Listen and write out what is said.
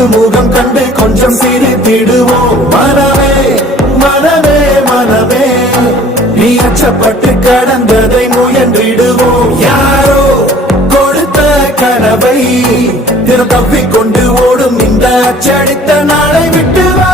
புதுமுகம் கண்டு கொஞ்சம் சிரித்திடுவோம். மனமே மனமே மனமே, நீ அச்சப்பட்டு கடந்ததை முயன்றிடுவோம். யாரோ கொடுத்த கனவை தினம் தப்பிக்கொண்டு ஓடும் இந்த அச்சடித்த நாளை விட்டு வா.